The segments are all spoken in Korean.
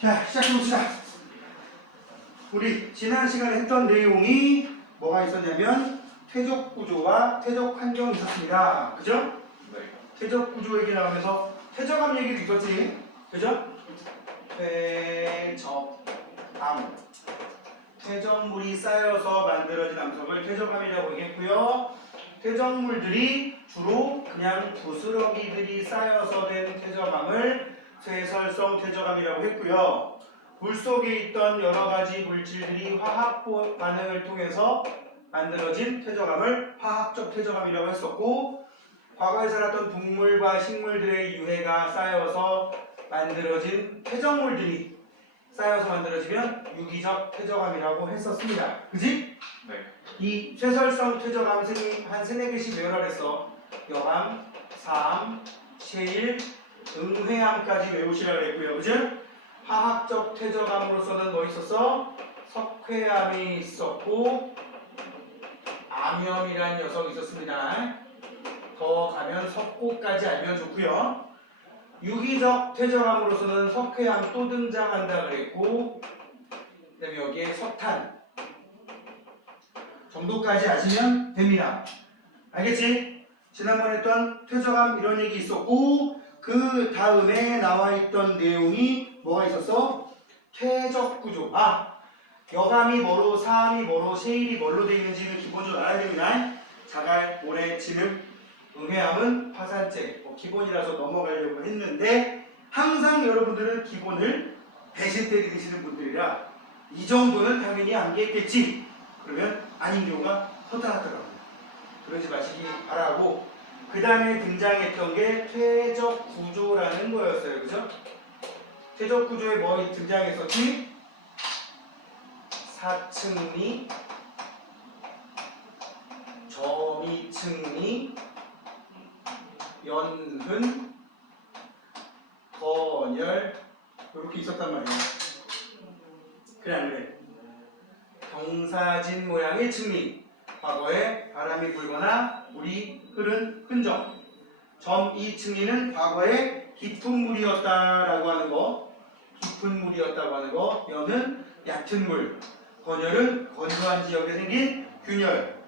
자, 시작해봅시다. 우리 지난 시간에 했던 내용이 뭐가 있었냐면 퇴적 구조와 퇴적 환경이 있었습니다. 그죠? 네. 퇴적 구조 얘기 나오면서 퇴적암 얘기도 있었지. 그죠? 퇴적암. 퇴적물이 쌓여서 만들어진 암석을 퇴적암이라고 얘기했고요. 퇴적물들이 주로 그냥 부스러기들이 쌓여서 된 퇴적암을 쇠설성 퇴적암이라고 했고요. 물속에 있던 여러가지 물질들이 화학 반응을 통해서 만들어진 퇴적암을 화학적 퇴적암이라고 했었고, 과거에 살았던 동물과 식물들의 유해가 쌓여서 만들어진 퇴적물들이 쌓여서 만들어지면 유기적 퇴적암이라고 했었습니다. 그지? 네. 이 쇠설성 퇴적암 한 3-4개씩 외우라 그랬어. 여암, 사암, 셰일, 응회암까지 외우시라 그랬고요. 그죠? 화학적 퇴적암으로서는 뭐 있었어? 석회암이 있었고 암염이라는 녀석이 있었습니다. 더 가면 석고까지 알면 좋고요. 유기적 퇴적암으로서는 석회암 또 등장한다 그랬고, 그 다음에 여기에 석탄 정도까지 아시면 됩니다. 알겠지? 지난번에 했던 퇴적암 이런 얘기 있었고, 그 다음에 나와 있던 내용이 뭐가 있었어? 퇴적 구조. 여암이 뭐로, 사암이 뭐로, 셰일이 뭘로 되어 있는지는 기본적으로 알아야 됩니다. 자갈, 모래, 진흙, 응회암은 화산재, 기본이라서 넘어가려고 했는데, 항상 여러분들은 기본을 배신 때리시는 분들이라 이 정도는 당연히 암기했겠지. 그러면 아닌 경우가 허다하더라고요. 그러지 마시기 바라고, 그 다음에 등장했던 게 퇴적 구조라는 거였어요. 그죠? 퇴적 구조에 뭐 등장했었지? 사층리, 저미층리, 연흔, 건열, 이렇게 있었단 말이야. 그래 안 그래? 경사진 모양의 층리, 과거에 바람이 불거나 물이 흐른 흔적. 점이층리는 과거에 깊은 물이었다라고 하는 거, 깊은 물이었다고 하는 거. 연은 얕은 물, 건열은 건조한 지역에 생긴 균열.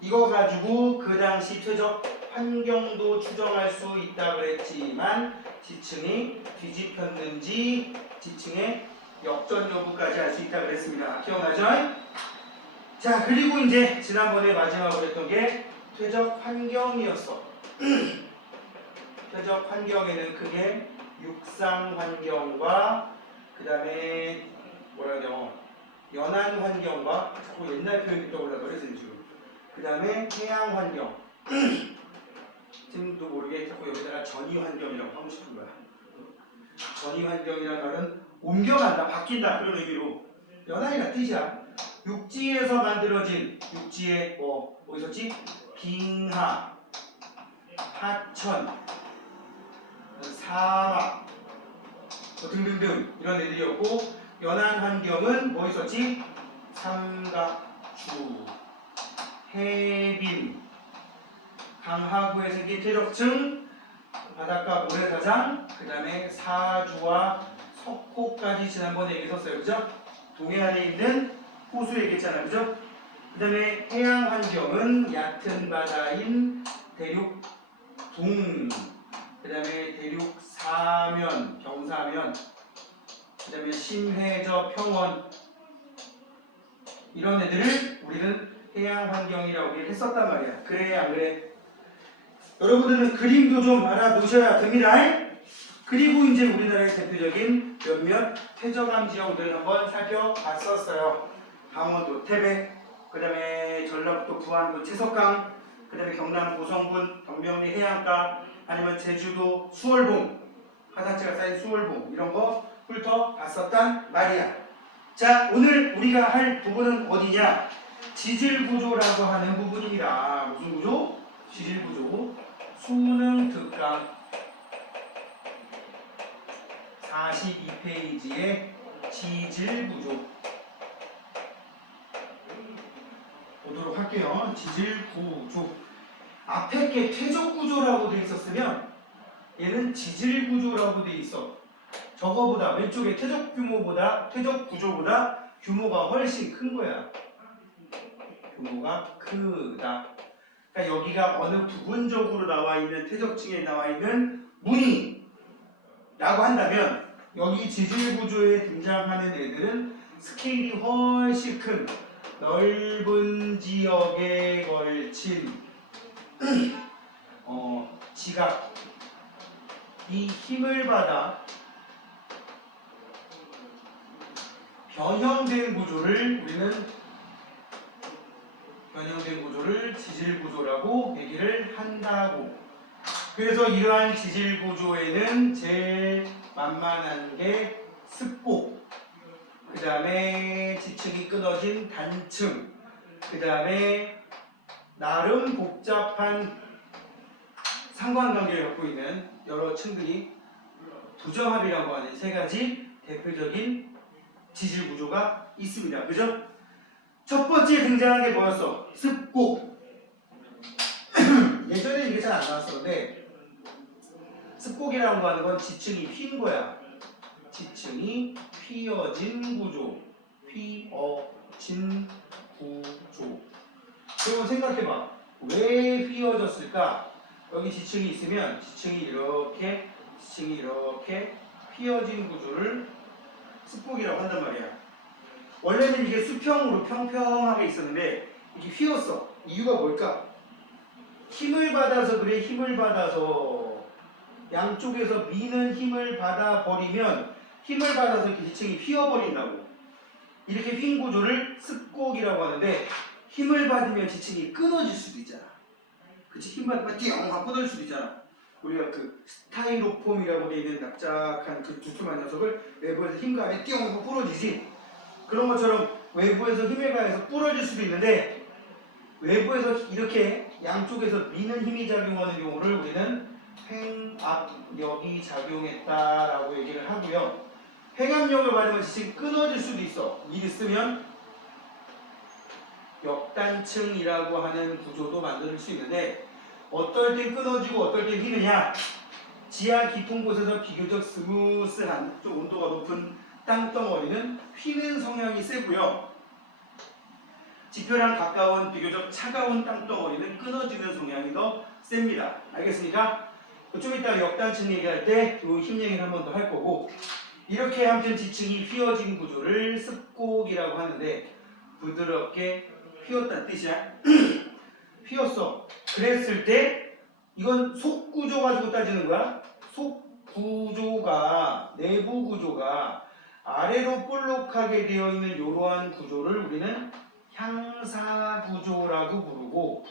이거 가지고 그 당시 퇴적 환경도 추정할 수 있다 그랬지만, 지층이 뒤집혔는지 지층의 역전 여부까지 알 수 있다 그랬습니다. 기억나죠? 자, 그리고 이제 지난번에 마지막으로 했던 게 퇴적 환경이었어. 퇴적 환경에는 크게 육상 환경과 그 다음에 뭐라 그러냐, 연안 환경과, 자꾸 옛날 표현이 떠올라서 그래서 지금, 그 다음에 해양 환경. 지금도 모르게 자꾸 여기다가 전이 환경이라고 하고 싶은 거야. 전이 환경이라는 말은 옮겨간다, 바뀐다, 그런 의미로 연안이란 뜻이야. 육지에서 만들어진, 육지에 뭐 있었지? 빙하, 하천, 사막 등등등 이런 애들이었고, 연안 환경은 뭐 있었지? 삼각주, 해빈, 강하구에 생긴 퇴적층, 바닷가 모래사장, 그 다음에 사주와 석호까지 지난번에 얘기했었어요. 그죠? 동해안에 있는 호수 얘기했잖아요. 그죠? 그 다음에 해양 환경은 얕은 바다인 대륙 동, 그 다음에 대륙 사면, 경사면, 그 다음에 심해저, 평원, 이런 애들을 우리는 해양 환경이라고 했었단 말이야. 그래 안 그래? 여러분들은 그림도 좀 알아두셔야 됩니다. 그리고 이제 우리나라의 대표적인 몇몇 퇴적암 지역들을 한번 살펴봤었어요. 강원도 태백, 그 다음에 전라북도 부안도 채석강, 그 다음에 경남 고성군 경명리 해안가, 아니면 제주도 수월봉, 화산재가 쌓인 수월봉, 이런 거 훑어봤었단 말이야. 자, 오늘 우리가 할 부분은 어디냐? 지질구조라고 하는 부분입니다. 무슨 구조? 지질구조. 수능 특강 42페이지의 지질구조 보도록 할게요. 지질구조. 앞에 게 퇴적구조라고 돼 있었으면 얘는 지질구조라고 돼 있어. 저거보다 왼쪽에 퇴적 구조보다 규모가 훨씬 큰 거야. 규모가 크다. 그러니까 여기가 어느 부분적으로 나와 있는 퇴적층에 나와 있는 무늬라고 한다면 여기 지질 구조에 등장하는 애들은 스케일이 훨씬 큰 넓은 지역에 걸친 지각 이 힘을 받아 변형된 구조를 지질 구조라고 얘기를 한다고. 그래서 이러한 지질 구조에는 제일 만만한 게 습곡, 그 다음에 지층이 끊어진 단층, 그 다음에 나름 복잡한 상관관계를 갖고 있는 여러 층들이 부정합이라고 하는 세 가지 대표적인 지질 구조가 있습니다. 그죠? 첫 번째 등장한 게 뭐였어? 습곡. 예전에 이게 잘 안 나왔었는데 습곡이라고 하는 건 지층이 휜 거야. 지층이 휘어진 구조. 휘어진 구조. 그럼 생각해봐. 왜 휘어졌을까? 여기 지층이 있으면 지층이 이렇게 휘어진 구조를 습곡이라고 한단 말이야. 원래는 이게 수평으로 평평하게 있었는데 이게 휘었어. 이유가 뭘까? 힘을 받아서 그래. 힘을 받아서 양쪽에서 미는 힘을 받아 버리면 힘을 받아서 이렇게 지층이 휘어버린다고. 이렇게 휜 구조를 습곡이라고 하는데 힘을 받으면 지층이 끊어질 수도 있잖아. 그치? 힘 받으면 띵 하고 끊어질 수도 있잖아. 우리가 그 스타이로폼이라고 되어 있는 납작한 그 두툼한 녀석을 외부에서 힘 가해 띵 하고 부러지지. 그런 것처럼 외부에서 힘을 가해서 부러질 수도 있는데 외부에서 이렇게 양쪽에서 미는 힘이 작용하는 경우를 우리는 횡압력이 작용했다라고 얘기를 하고요. 횡압력을 받으면 지층이 끊어질 수도 있어. 일 있으면 역단층이라고 하는 구조도 만들 수 있는데 어떨 땐 끊어지고 어떨 땐 휘느냐. 지하 깊은 곳에서 비교적 스무스한 좀 온도가 높은 땅덩어리는 휘는 성향이 세고요. 지표랑 가까운 비교적 차가운 땅덩어리는 끊어지는 성향이 더 셉니다. 알겠습니까? 좀 이따 역단층 얘기할 때 이 힘 얘기를 한 번 더 할 거고, 이렇게 아무튼 지층이 휘어진 구조를 습곡이라고 하는데 부드럽게 휘었다는 뜻이야. 휘었어. 그랬을 때 이건 속 구조 가지고 따지는 거야. 속 구조가, 내부 구조가 아래로 볼록하게 되어 있는 이러한 구조를 우리는 향사 구조라고 부르고,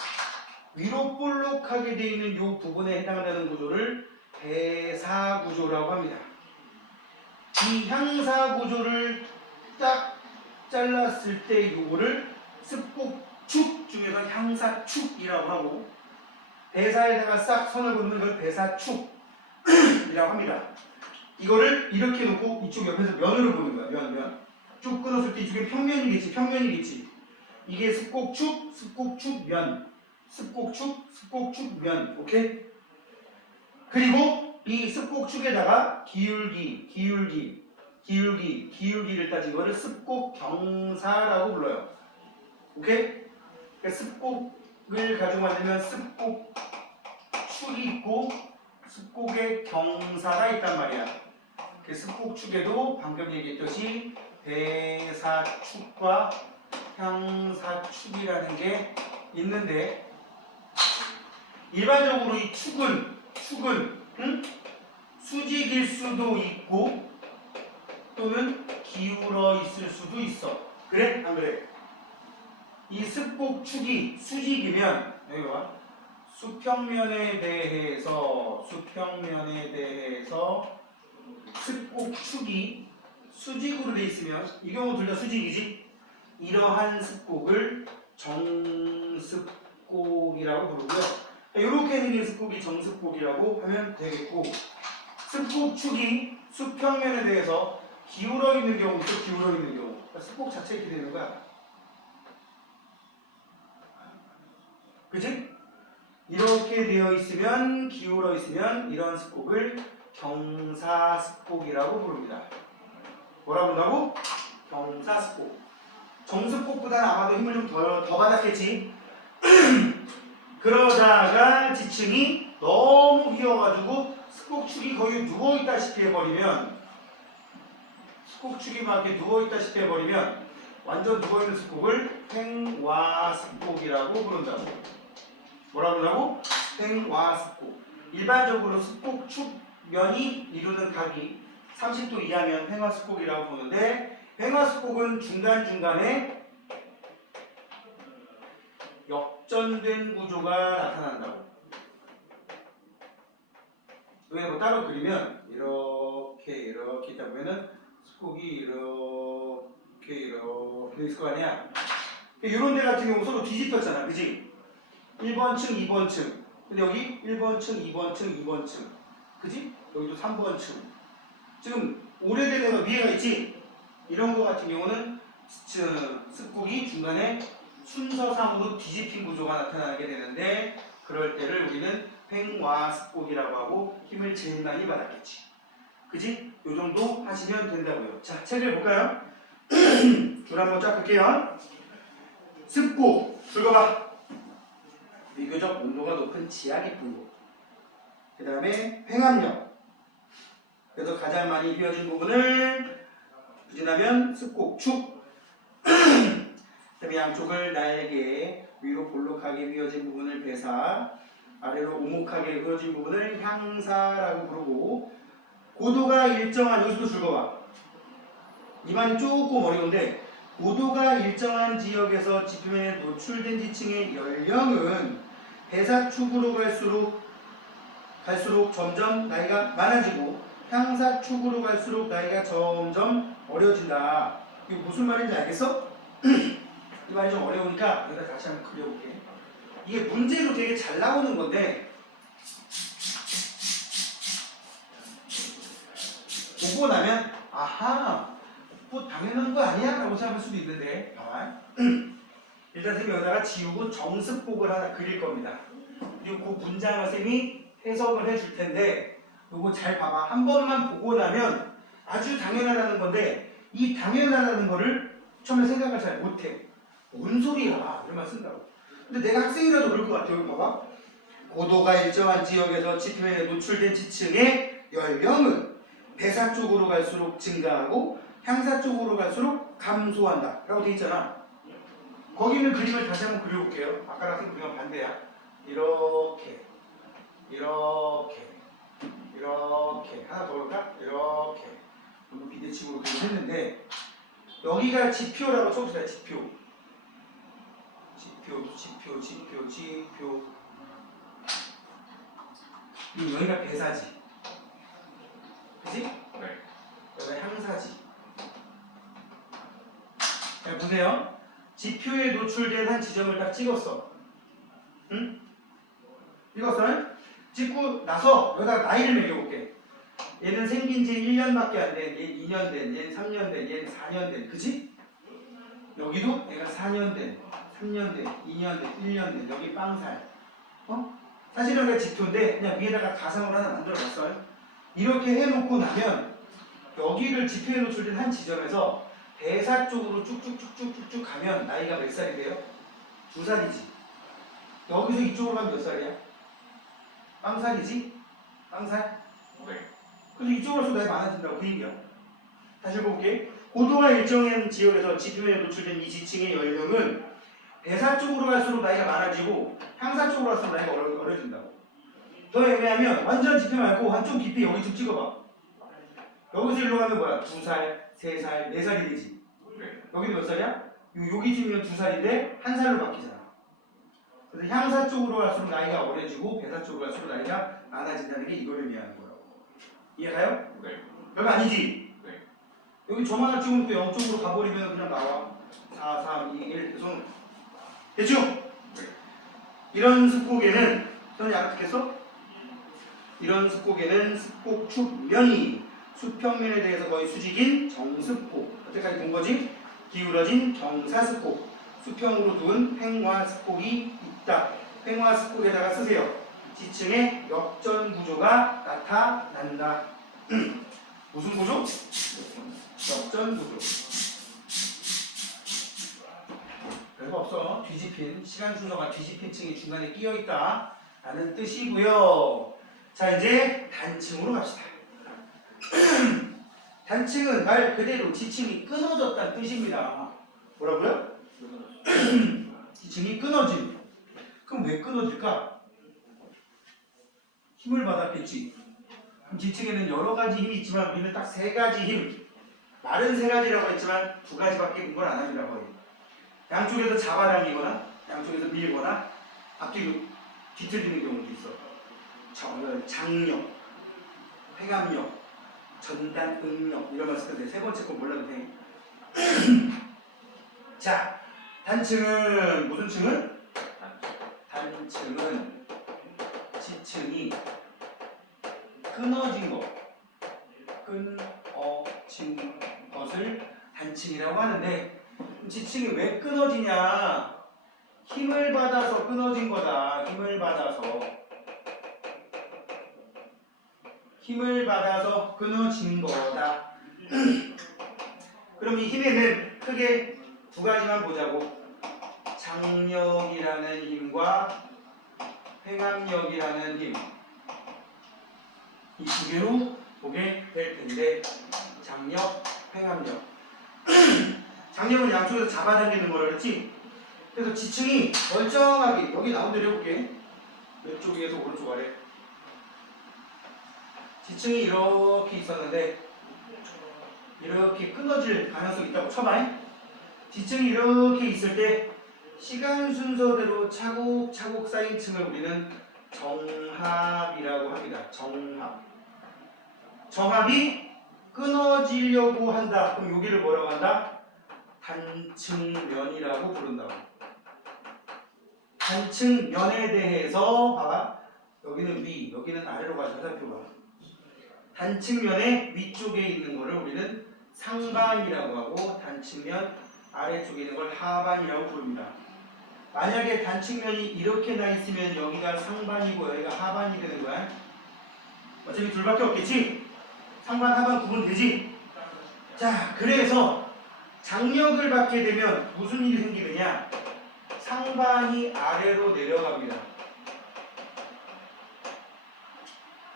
위로 볼록하게 되어 있는 이 부분에 해당하는 구조를 배사 구조라고 합니다. 이 향사 구조를 딱 잘랐을 때 이거를 습곡축 중에서 향사축이라고 하고, 배사에다가 싹 선을 긋는 걸 배사축이라고 합니다. 이거를 이렇게 놓고 이쪽 옆에서 면으로 보는 거야. 면. 쭉 끊었을 때 이쪽에 평면이겠지. 이게 습곡축, 면. 습곡축, 면. 오케이? 그리고 이 습곡축에다가 기울기를 따진 거를 습곡경사라고 불러요. 오케이? 그러니까 습곡을 가지고 만들면 습곡축이 있고 습곡의 경사가 있단 말이야. 그 습곡축에도 방금 얘기했듯이 배사축과 향사축이라는 게 있는데, 일반적으로 이 축은 수직일 수도 있고 또는 기울어 있을 수도 있어. 그래? 안 그래? 이 습곡축이 수직이면 여기 봐. 수평면에 대해서 습곡축이 수직으로 돼 있으면, 이 경우 둘 다 수직이지. 이러한 습곡을 정습곡이라고 부르고요. 이렇게 생긴 습곡이 정습곡이라고 하면 되겠고, 습곡축이 수평면에 대해서 기울어 있는 경우 있어. 기울어 있는 경우. 그러니까 습곡 자체 이렇게 되는 거야. 그치? 이렇게 되어 있으면, 기울어 있으면 이런 습곡을 경사습곡이라고 부릅니다. 뭐라고 부른다고? 경사습곡. 정습곡보다는 아마도 힘을 좀 더 받았겠지. 그러다가 지층이 너무 휘어가지고 습곡축이 거의 누워있다시피 해버리면, 습곡축이 막 이렇게 누워있다시피 해버리면 완전 누워있는 습곡을 횡와습곡이라고 부른다고. 뭐라고 부른다고? 횡와습곡. 일반적으로 습곡축 면이 이루는 각이 30도 이하면 횡화습곡이라고 보는데, 횡화습곡은 중간중간에 역전된 구조가 나타난다고. 여기 뭐 따로 그리면 이렇게 있다 보면은 습곡이 이렇게 있을 거 아니야. 이런 데 같은 경우 서로 뒤집혔잖아, 그지? 1번층, 2번층. 근데 여기 1번층, 2번층, 2번층. 그지? 여기도 3번층. 지금 오래된 애가 위에가 있지? 이런 거 같은 경우는 습곡이 중간에 순서상으로 뒤집힌 구조가 나타나게 되는데, 그럴 때를 우리는 횡와습곡이라고 하고 힘을 제일 많이 받았겠지. 그지? 요 정도 하시면 된다고요. 자, 책을 볼까요? 줄 한번 쫙 볼게요. 습곡, 읽어봐. 비교적 온도가 높은 지하 깊은 곳. 그 다음에 횡압력. 그래서 가장 많이 휘어진 부분을 부진하면 습곡축. 그다음에 양쪽을 날개, 위로 볼록하게 휘어진 부분을 배사, 아래로 오목하게 휘어진 부분을 향사라고 부르고, 고도가 일정한, 여기서도 줄거봐. 이 말이 조금 어려운데, 고도가 일정한 지역에서 지표면에 노출된 지층의 연령은 배사축으로 갈수록 점점 나이가 많아지고, 향사축으로 갈수록 나이가 점점 어려진다. 이거 무슨 말인지 알겠어? 이 말이 좀 어려우니까 여기다 다시 한번 그려볼게. 이게 문제로 되게 잘 나오는 건데, 보고 나면 아하, 뭐 당연한 거 아니야? 라고 생각할 수도 있는데, 봐봐. 일단 선생님이 여기다가 지우고 정습곡을 하나 그릴 겁니다. 그리고 그 문장을 선생님이 해석을 해줄 텐데, 이거 잘 봐봐. 한 번만 보고 나면 아주 당연하다는 건데, 이 당연하다는 거를 처음에 생각을 잘 못해. 뭔 소리야? 이런 말 쓴다고. 근데 내가 학생이라도 그럴 것 같아요. 여기 봐봐. 고도가 일정한 지역에서 지표면에 노출된 지층의 연령은 배사 쪽으로 갈수록 증가하고 향사 쪽으로 갈수록 감소한다 라고 돼 있잖아. 거기 있는 그림을 다시 한번 그려볼게요. 아까랑 선생님 그림은 반대야. 이렇게 하나 더 볼까? 이렇게 비대칭으로 그렸는데, 여기가 지표라고 쳐봅시다. 지표. 여기가 배사지. 그치? 네. 여기가 향사지. 자, 보세요. 지표에 노출된 한 지점을 딱 찍었어. 응? 찍었어? 찍고 나서 여기다가 나이를 매겨볼게. 얘는 생긴 지 1년밖에 안 된, 얘 2년 된, 얘는 3년 된, 얘는 4년 된. 그치? 여기도 얘가 4년 된, 3년 된, 2년 된, 1년 된, 여기 빵살. 사실은 그냥 지표인데 그냥 위에다가 가상으로 하나 만들어봤어요. 이렇게 해놓고 나면 여기를 지표에 노출된 한 지점에서 대사 쪽으로 쭉쭉쭉쭉쭉 가면 나이가 몇 살이 돼요? 2살이지. 여기서 이쪽으로 가면 몇 살이야? 빵살이지? 빵살? 네. 그래서 이쪽으로 갈수록 나이 많아진다고 그 얘기야. 다시 볼게. 고도가 일정한 지역에서 지표면에 노출된 이 지층의 연령은 배사 쪽으로 갈수록 나이가 많아지고 향사 쪽으로 갈수록 나이가 어려진다고. 더 애매하면 완전 지표 말고 한 좀 깊이 여기 좀 찍어봐. 여기서 일로 가면 뭐야? 2살, 3살, 4살이 되지. 여기는 몇 살이야? 여기쯤이면 2살인데 1살로 바뀌잖아. 그래서 향사 쪽으로 갈수록 나이가 어려지고 배사 쪽으로 갈수록 나이가 많아진다는 게 이걸 의미하는 거라고. 이해가요? 네. 별거 아니지? 네. 여기 점 하나 찍으면 또 0쪽으로 가버리면 그냥 나와. 4, 3, 2, 1 계속. 됐죠? 네. 이런 습곡에는 선생님 알아듣겠어? 이런 습곡에는 습곡축면이 수평면에 대해서 거의 수직인 정습곡, 여태까지 본 거지? 기울어진 경사습곡, 수평으로 두은 횡화습곡이 있다. 횡화습곡에다가 쓰세요. 지층의 역전 구조가 나타난다. 무슨 구조? 역전 구조. 별거 없어. 뒤집힌, 시간 순서가 뒤집힌 층이 중간에 끼어 있다 라는 뜻이고요. 자, 이제 단층으로 갑시다. 단층은 말 그대로 지층이 끊어졌다는 뜻입니다. 뭐라고요? 지층이 끊어짐. 그럼 왜 끊어질까? 힘을 받았겠지. 그럼 지층에는 여러 가지 힘이 있지만 우리는 딱 세 가지 힘. 말은 세 가지라고 했지만 두 가지밖에 공부를 안 합니다. 거의. 양쪽에서 잡아당기거나 양쪽에서 밀거나 앞뒤로 뒤틀리는 경우도 있어. 장력, 횡압력, 전단, 응력 이런 말 쓸 텐데 세 번째 거 몰라도 돼. 자, 단층은 무슨 층은? 단층은 지층이 끊어진 것, 끊어진 것을 단층이라고 하는데 지층이 왜 끊어지냐? 힘을 받아서 끊어진 거다. 힘을 받아서 끊어진 거다. 그럼 이 힘에는 크게 두 가지만 보자고. 장력이라는 힘과 횡압력이라는 힘. 이 두 개로 보게 될 텐데 장력, 횡압력. 장력은 양쪽에서 잡아당기는 거라 그랬지? 그래서 지층이 멀쩡하게 여기 나온 대로 해볼게. 왼쪽 위에서 오른쪽 아래. 지층이 이렇게 있었는데 이렇게 끊어질 가능성이 있다고 쳐봐. 지층이 이렇게 있을 때 시간 순서대로 차곡차곡 쌓인 층을 우리는 정합이라고 합니다. 정합이 끊어지려고 한다. 그럼 여기를 뭐라고 한다? 단층면이라고 부른다고. 단층면에 대해서 봐봐. 여기는 위, 여기는 아래로 가서 살펴봐. 단층면의 위쪽에 있는 거를 우리는 상반이라고 하고 단층면 아래쪽에 있는 걸 하반이라고 부릅니다. 만약에 단층면이 이렇게 나 있으면 여기가 상반이고 여기가 하반이 되는 거야. 어차피 둘밖에 없겠지? 상반, 하반 구분 되지? 자, 그래서 장력을 받게 되면 무슨 일이 생기느냐? 상반이 아래로 내려갑니다.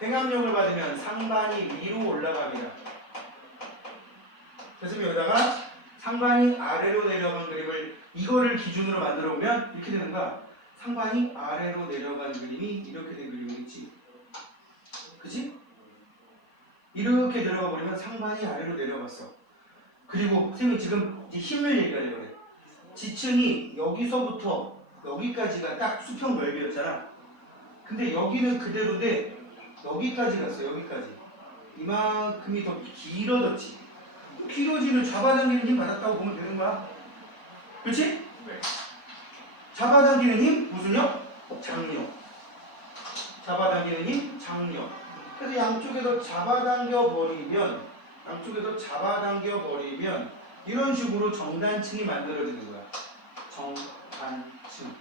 횡압력을 받으면 상반이 위로 올라갑니다. 그래서 여기다가 상반이 아래로 내려간 그림을 이거를 기준으로 만들어 보면 이렇게 되는 거야. 상반이 아래로 내려간 그림이 이렇게 된 그림이 있지. 그치? 이렇게 내려가 버리면 상반이 아래로 내려갔어. 그리고 선생님이 지금 힘을 얘기하려고 그래. 지층이 여기서부터 여기까지가 딱 수평 넓이였잖아. 근데 여기는 그대로인데 여기까지 갔어. 여기까지. 이만큼이 더 길어졌지. 길어지는 잡아당기는 힘 받았다고 보면 되는 거야. 그렇지? 네. 잡아당기는 힘 무슨 력? 장력. 잡아당기는 힘 장력. 그래서 양쪽에서 잡아당겨 버리면 이런 식으로 정단층이 만들어지는 거야. 정단층.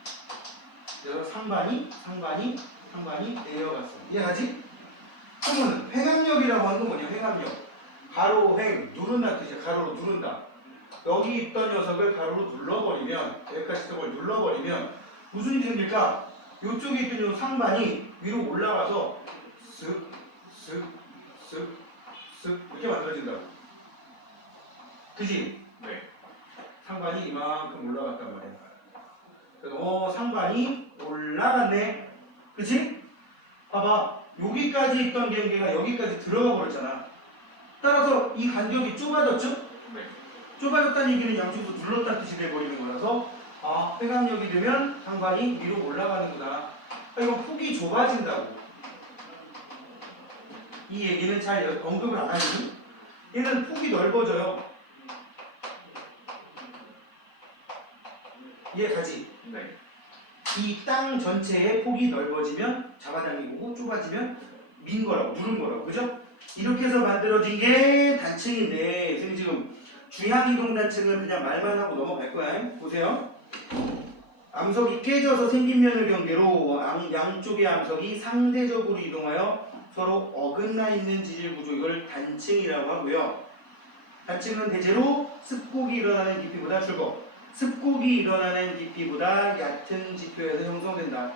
그래서 상반이 내려갔어. 이해하지? 그러면 횡압력이라고 하는 건 뭐냐? 횡압력. 가로 횡 누른다 뜻이야. 가로로 누른다. 여기 있던 녀석을 가로로 눌러버리면 여기까지 있던 걸 눌러버리면 무슨 일이 생길까? 이쪽에 있던 요 상반이 위로 올라가서 쓱 이렇게 만들어진다고. 그지? 네. 상반이 이만큼 올라갔단 말이야. 그래서 상반이 올라갔네. 그치? 봐봐. 여기까지 있던 경계가 여기까지 들어가 버렸잖아. 따라서 이 간격이 좁아졌죠? 네. 좁아졌다는 얘기는 양쪽에서 눌렀다는 뜻이 돼버리는 거라서 횡압력이 되면 상반이 위로 올라가는구나. 이건 폭이 좁아진다고. 이 얘기는 잘 언급을 안 하니? 얘는 폭이 넓어져요. 이해가지? 네. 이 땅 전체의 폭이 넓어지면 잡아당기고 좁아지면 민 거라고, 누른 거라고, 그죠? 이렇게 해서 만들어진 게 단층인데, 선생님 지금 주향이동 단층은 그냥 말만 하고 넘어갈 거야. 보세요. 암석이 깨져서 생긴 면을 경계로 양쪽의 암석이 상대적으로 이동하여 서로 어긋나 있는 지질 구조, 이걸 단층이라고 하고요. 단층은 대체로 습곡이 일어나는 깊이보다 줄거, 습곡이 일어나는 깊이보다 얕은 지표에서 형성된다.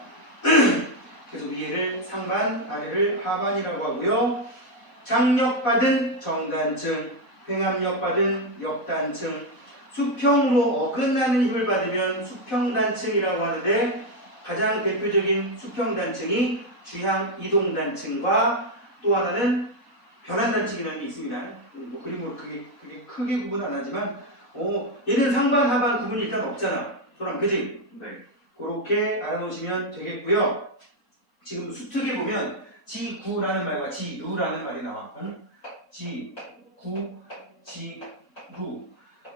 그래서 위에를 상반, 아래를 하반이라고 하고요. 장력받은 정단층, 횡압력받은 역단층, 수평으로 어긋나는 힘을 받으면 수평단층이라고 하는데, 가장 대표적인 수평단층이 주향 이동단층과 또 하나는 변환단층이라는 게 있습니다. 뭐 그림으로 그게 크게 구분 안 하지만, 얘는 상반 하반 구분이 일단 없잖아. 소랑 그지? 네. 그렇게 알아놓으시면 되겠고요. 지금 수특에 보면 지구라는 말과 지루라는 말이 나와. 지구, 지루.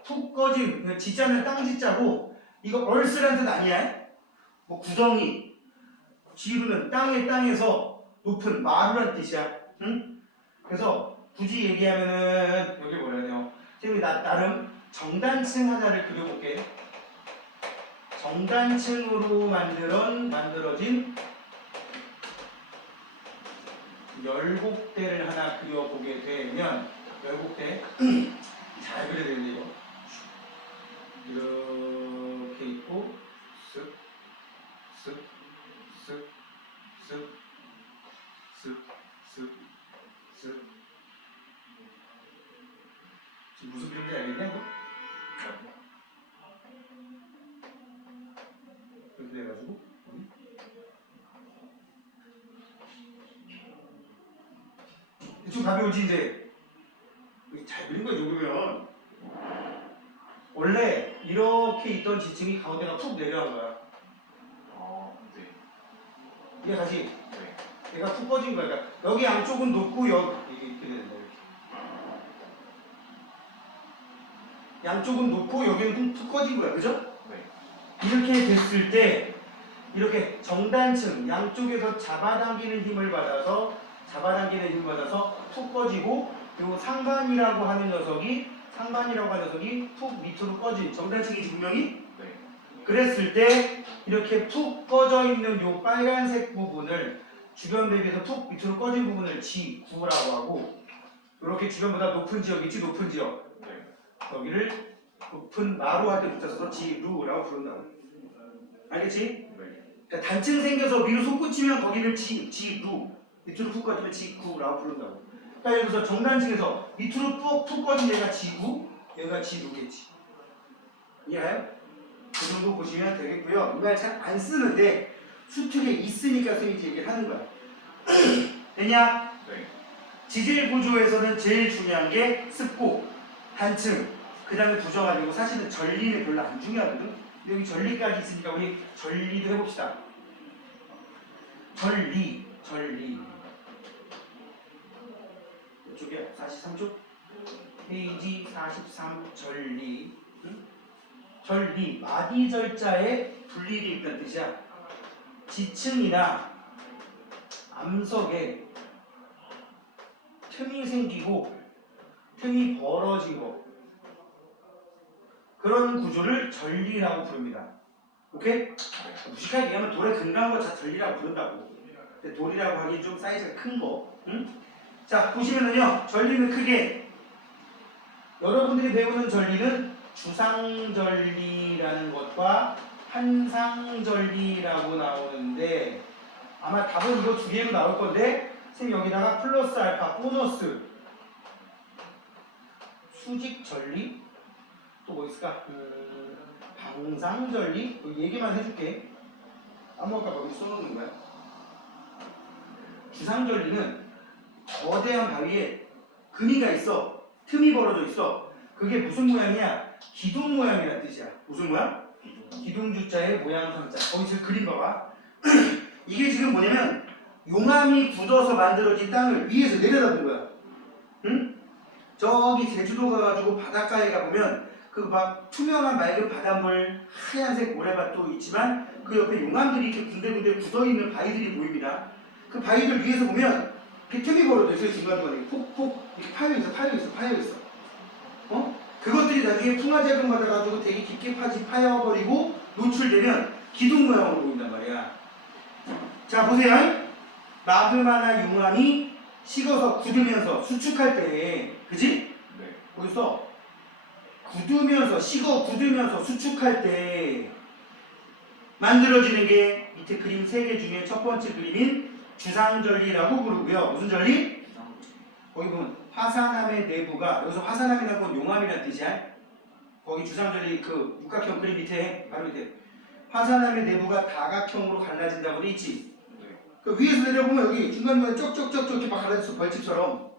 푹 꺼진, 지자는 땅지자고, 이거 얼스란 뜻 아니야? 뭐 구덩이, 지루는 땅에서 높은 마루란 뜻이야. 응? 그래서 굳이 얘기하면은 여기 뭐라 해요? 지금 나름 정단층 하나를 그려볼게. 정단층으로 만들어진 열곡대를 하나 그려보게 되면, 열곡대 잘 그려야 되는데 이거 이렇게 있고 쓱 지금 무슨 그림인지 알겠냐 이거? 이렇게 돼가지고 좀 가벼워지 이제. 잘 그린 거야 정도면. 원래 이렇게 있던 지층이 가운데가 푹 내려간 거야. 네. 이게 다시 네. 얘가 푹 꺼진 거야. 그러니까 여기 양쪽은 높고 여기 이렇게 된다. 이렇게. 양쪽은 높고 여기는 푹 꺼진 거야. 그죠? 네. 이렇게 됐을 때 이렇게 정단층 양쪽에서 잡아당기는 힘을 받아서 푹 꺼지고, 그리고 상반이라고 하는 녀석이 푹 밑으로 꺼진 정단층이지 분명히. 네. 그랬을 때 이렇게 푹 꺼져 있는 요 빨간색 부분을, 주변 대비해서 푹 밑으로 꺼진 부분을 지구라고 하고, 이렇게 주변보다 높은 지역 있지, 높은 지역. 네. 여기를 높은 마루할 때 붙여서 지루라고 부른다고. 알겠지? 네. 그러니까 단층 생겨서 위로 솟구치면 거기를 지루, 밑으로 푹 꺼지면 지구라고 부른다고. 그러니까 예를 들어서 정단층에서 밑으로 푹 꺼진 얘가 지구, 얘가 지루겠지. 이해해요? 그 정도 보시면 되겠고요. 이 말 잘 안 쓰는데 수특에 있으니까 선생님이 얘기를 하는 거야. 되냐? 네. 지질 구조에서는 제일 중요한 게 습곡, 단층, 그 다음에 부정하려고. 사실은 전리는 별로 안 중요하거든. 근데 여기 전리까지 있으니까 우리 전리도 해봅시다. 전리. 이쪽이야. 43쪽. 페이지 43. 전리. 응? 전리. 마디절자에 분리되어 있다는 뜻이야. 지층이나 암석에 틈이 생기고 틈이 벌어진 거, 그런 구조를 전리라고 부릅니다. 오케이? 무식하게 얘기하면 돌에 근감한 거 다 전리라고 부른다고. 근데 돌이라고 하기 좀 사이즈가 큰 거. 응? 자, 보시면은요, 전리는 크게 여러분들이 배우는 전리는 주상전리라는 것과 한상전리라고 나오는데, 아마 답은 이거 두 개로 나올 건데, 선생님 여기다가 플러스 알파 보너스 수직전리, 또 뭐 있을까? 방상전리? 얘기만 해줄게. 아무것도 거기 써놓는 거야. 주상전리는 거대한 바위에 금이가 있어. 틈이 벌어져 있어. 그게 무슨 모양이야? 기둥 모양이라는 뜻이야. 무슨 모양? 기둥주자의 모양상자. 거기 지금 그림 봐봐. 이게 지금 뭐냐면 용암이 굳어서 만들어진 땅을 위에서 내려다본 거야. 응? 저기 제주도 가가지고 바닷가에 가보면 그 막 투명한 맑은 바닷물, 하얀색 모래밭도 있지만 그 옆에 용암들이 이렇게 군데군데 굳어있는 바위들이 보입니다. 그 바위들 위에서 보면 이렇게 틈이 벌어져 있어요. 중간중간에 폭폭 이렇게 파여있어. 그것들이 나중에 풍화작용 받아가지고 되게 깊게 파여버리고 노출되면 기둥 모양으로 보인단 말이야. 자 보세요. 마그마나 용암이 식어서 굳으면서 수축할 때, 그지? 네. 거기서 굳으면서 굳으면서 수축할 때 만들어지는 게 밑에 그림 3개 중에 첫 번째 그림인 주상절리라고 부르고요. 무슨 절리? 거기 보면 화산암의 내부가, 여기서 화산암이라는 건 용암이라는 뜻이야. 거기 주상절리 그 육각형 그림 밑에 바로 밑에 화산암의 내부가 다각형으로 갈라진다고 돼 있지. 네. 그 위에서 내려보면 여기 중간중간에 쪽쪽쪽쪽 이렇게 막 갈라져서 벌집처럼,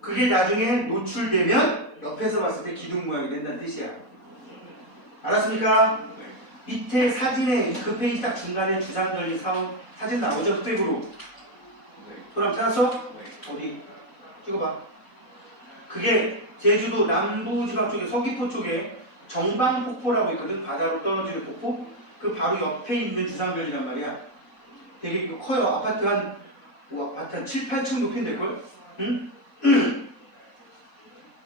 그게 나중에 노출되면 옆에서 봤을 때 기둥 모양이 된다는 뜻이야. 알았습니까? 네. 밑에 사진에 그 페이지 딱 중간에 주상절리 사진 나오죠? 흑백으로. 네. 그럼 찾았어? 네. 어디? 찍어봐. 그게 제주도 남부지방 쪽에 서귀포 쪽에 정방폭포라고 있거든. 바다로 떨어지는 폭포. 그 바로 옆에 있는 주상절리란 말이야. 되게 커요. 아파트 한 7, 8층 높이는 될걸? 응?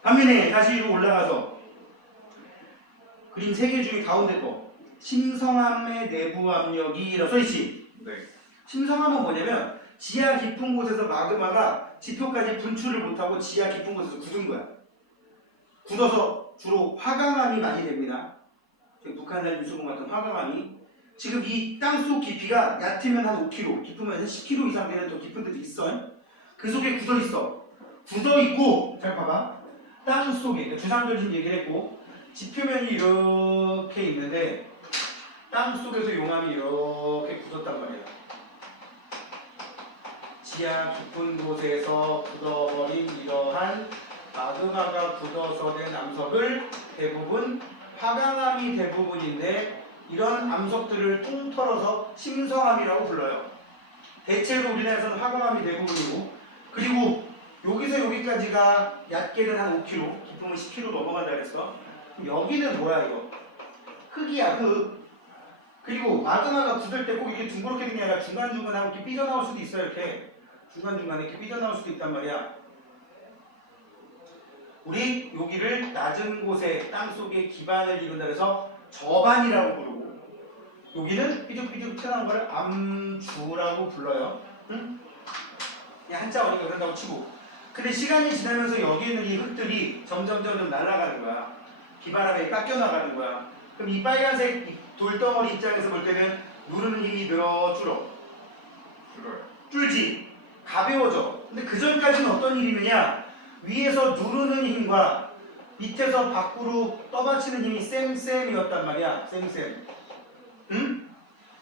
반면에 다시 위로 올라가서 그림 3개 중에 가운데 거 심성암의 내부 압력이라고 써있지. 네. 심성암은 뭐냐면 지하 깊은 곳에서 마그마가 지표까지 분출을 못하고 지하 깊은 곳에서 굳은 거야. 굳어서 주로 화강암이 많이 됩니다. 북한산 유수봉 같은 화강암이 지금 이 땅속 깊이가 얕으면 한 5km, 깊으면 한 10km 이상 되는 더 깊은 데도 있어. 그 속에 굳어 있어. 굳어 있고, 잘 봐봐. 땅 속에, 그러니까 주상절리 얘기를 했고, 지표면이 이렇게 있는데 땅 속에서 용암이 이렇게 굳었단 말이야. 지하 깊은 곳에서 굳어버린 이러한 마그마가 굳어서 된 암석을 대부분 화강암이 대부분인데, 이런 암석들을 통틀어서 심성암이라고 불러요. 대체로 우리나라에서는 화강암이 대부분이고, 그리고 여기서 여기까지가 얕게는 한 5km, 깊으면 10km 넘어간다 그랬어. 그럼 여기는 뭐야 이거? 흙이야, 흙. 그리고 마그마가 굳을 때 꼭 이렇게 둥그렇게 된 게 아니라 중간중간에 이렇게 삐져나올 수도 있어요. 이렇게 중간중간에 이렇게 삐져나올 수도 있단 말이야. 우리 여기를 낮은 곳에 땅속에 기반을 이룬다 그래서 저반이라고 부르고, 여기는 삐죽삐죽 튀어나온 거를 암주라고 불러요. 응? 그냥 한자 어니까 그런다고 치고. 근데 시간이 지나면서 여기 있는 이 흙들이 점점 날아가는 거야. 비바람에 깎여 나가는 거야. 그럼 이 빨간색 이 돌덩어리 입장에서 볼 때는 누르는 힘이 늘어 줄어? 줄어요. 줄지. 가벼워져. 근데 그 전까지는 어떤 일이느냐? 위에서 누르는 힘과 밑에서 밖으로 떠받치는 힘이 쌤쌤이었단 말이야. 쌤쌤. 응?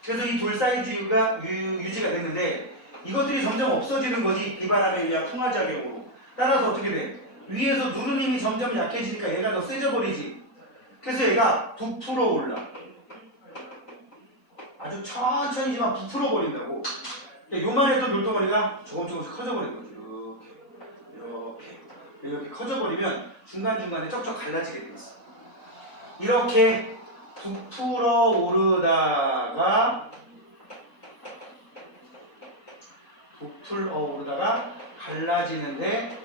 그래서 이 둘 사이즈 유지가 됐는데, 이것들이 점점 없어지는 거지. 비바람에 의한 풍화작용으로. 따라서 어떻게 돼? 위에서 누르는 힘이 점점 약해지니까 얘가 더 세져버리지. 그래서 얘가 부풀어 올라. 아주 천천히지만 부풀어 버린다고. 요만했던 돌덩어리가 조금씩 커져버린 거지. 이렇게 커져버리면 중간중간에 쩍쩍 갈라지게 돼 있어. 이렇게 부풀어 오르다가 갈라지는데,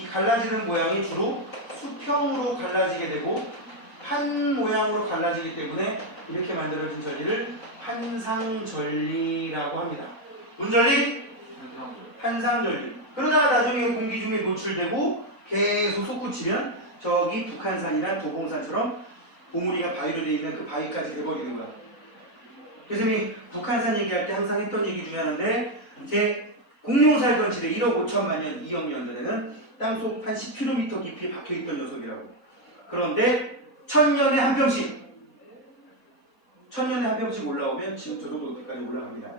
이 갈라지는 모양이 주로 수평으로 갈라지게 되고 판 모양으로 갈라지기 때문에 이렇게 만들어진 전리를 판상전리라고 합니다. 무슨 전리? 판상전리. 그러다가 나중에 공기 중에 노출되고 계속 솟구치면 저기 북한산이나 도봉산처럼 봉우리가 바위로 되어 있는 그 바위까지 돼버리는 거야. 교수님이 북한산 얘기할 때 항상 했던 얘기 중에 하나인데, 제 공룡 살던 지대 1억 5천만 년 2억 년 전에는 땅속 한 10km 깊이 박혀있던 녀석이라고. 그런데 1000년에 한 병씩 올라오면 지금 저 정도 높이까지 올라갑니다.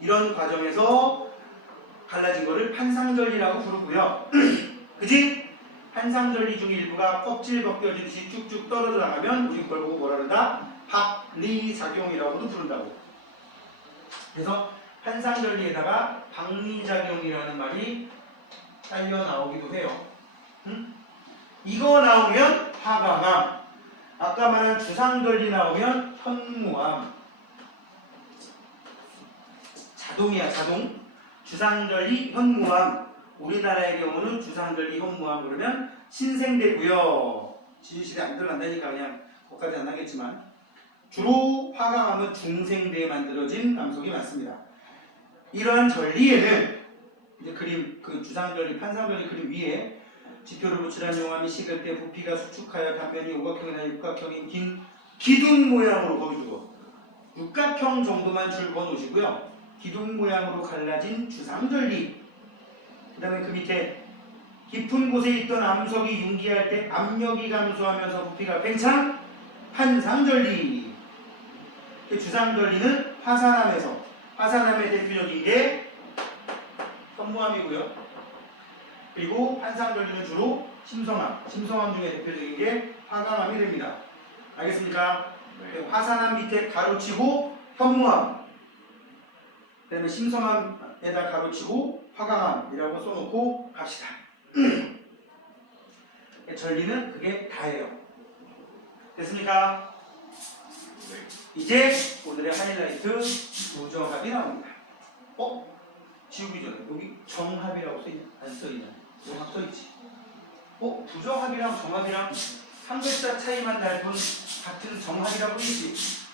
이런 과정에서 갈라진 거를 판상전리라고 부르고요. 그지? 판상전리 중 일부가 껍질 벗겨지듯이 쭉쭉 떨어져 나가면 우리 그걸 보고 뭐라 그런다? 박리작용이라고도 부른다고. 그래서 판상전리에다가 박리작용이라는 말이 딸려 나오기도 해요. 응? 이거 나오면 화강암, 아까 말한 주상전리 나오면 현무암. 자동이야, 자동. 주상전리, 현무암. 우리나라의 경우는 주상전리, 현무암 그러면 신생대고요. 진실이 안 들어간다니까 그냥 거기까지 안 하겠지만, 주로 화강암은 중생대에 만들어진 암석이 많습니다. 이러한 전리에는 이제 그림 그 주상전리 판상전리 그림 위에 지표를 붙이란 용암이 식을 때 부피가 수축하여 단면이 오각형이나 육각형인 긴 기둥 모양으로 거기 주고 육각형 정도만 줄 거 놓으시고요. 기둥 모양으로 갈라진 주상전리. 그 다음에 그 밑에 깊은 곳에 있던 암석이 융기할 때 압력이 감소하면서 부피가 팽창 판상전리. 주상전리는 화산암의 대표적인 게 현무암이고요. 그리고 판상전리는 주로 심성암 중에 대표적인 게 화강암이 됩니다. 알겠습니까? 네. 화산암 밑에 가로치고 현무암, 그 다음에 심성암에다 가로치고 화강암이라고 써놓고 갑시다. 전리는 그게 다예요. 됐습니까? 네. 이제 오늘의 하이라이트 부정합이 나옵니다. 지우기 전에 여기 정합이라고 써있냐? 안 써있냐? 정합 써있지. 부정합이랑 정합이랑 한 글자 차이만 달군 같은 정합이라고 있지.